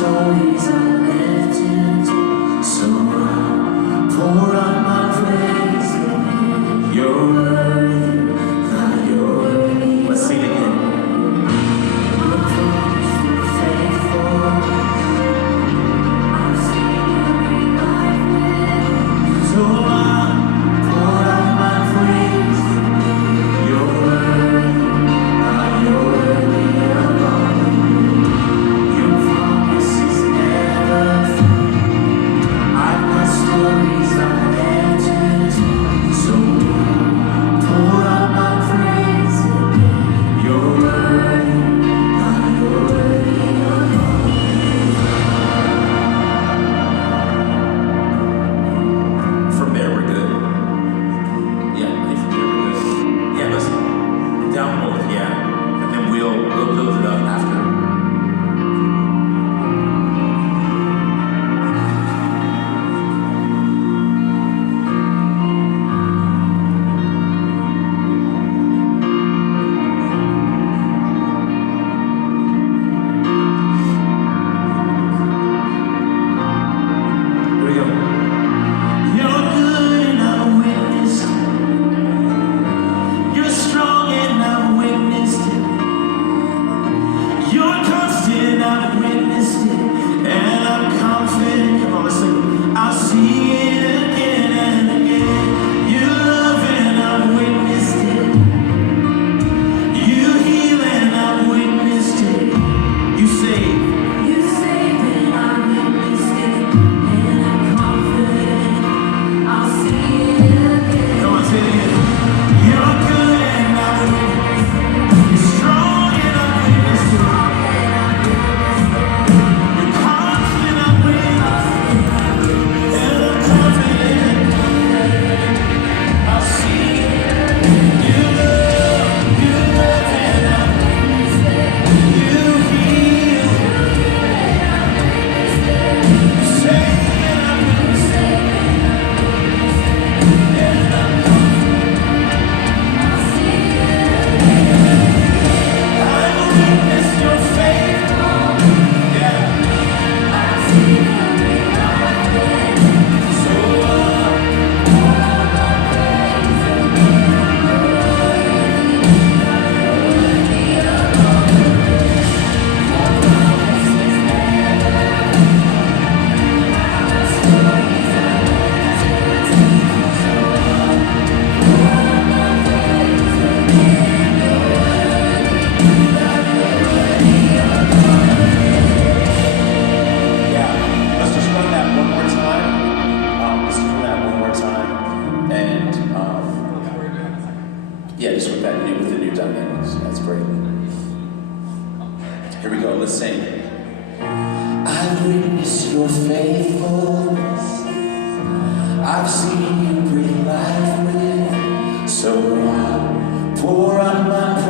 stories unlifted, so I pour out my praise in your worthy, God, you're worthy. Let's sing it again. Your promise is faithful. I've seen you bring life with. So I pour out my praise. You're worthy, God, you're worthy of all of me. Your promise is never fail. I've got stories unlifted, so I pour out my praise in your worthy, God, you're worthy of all. From there we're good. Yeah, I think from there we're good. Yeah, listen, down both, yeah, and then we'll build it up after. Here we go. You're good and I've witnessed it. You're strong and I've witnessed it. You're constant, I've witnessed it. And I'm confident. Come on, let's sing it. I'll see it again and again. You love and I've witnessed it. You heal and I've witnessed it. You save. You save and I've witnessed it. And I'm confident. I'll see it again. Come on, say it again. You're good and I've witnessed it. You're strong and I've witnessed it. You're constant, I've witnessed it. And I'm confident. I'll see it. You love and I've witnessed it. You heal. You save and I've witnessed it. And I'm confident. I'll see it. I've witnessed your faithfulness. Yeah. I've seen you bring life with. So pour out my praise in your worthy, God, you're worthy of all of it. Your promise is never fail. I've got stories unlifted, so I pour out my praise in your worthy, God, you're worthy of all of it. Yeah, let's just run that one more time. Let's just run that one more time. And yeah, just with that with the new dynamics. That's great. Here we go. Let's sing. I've witnessed your faithfulness. I've seen you bring life with. So I pour out my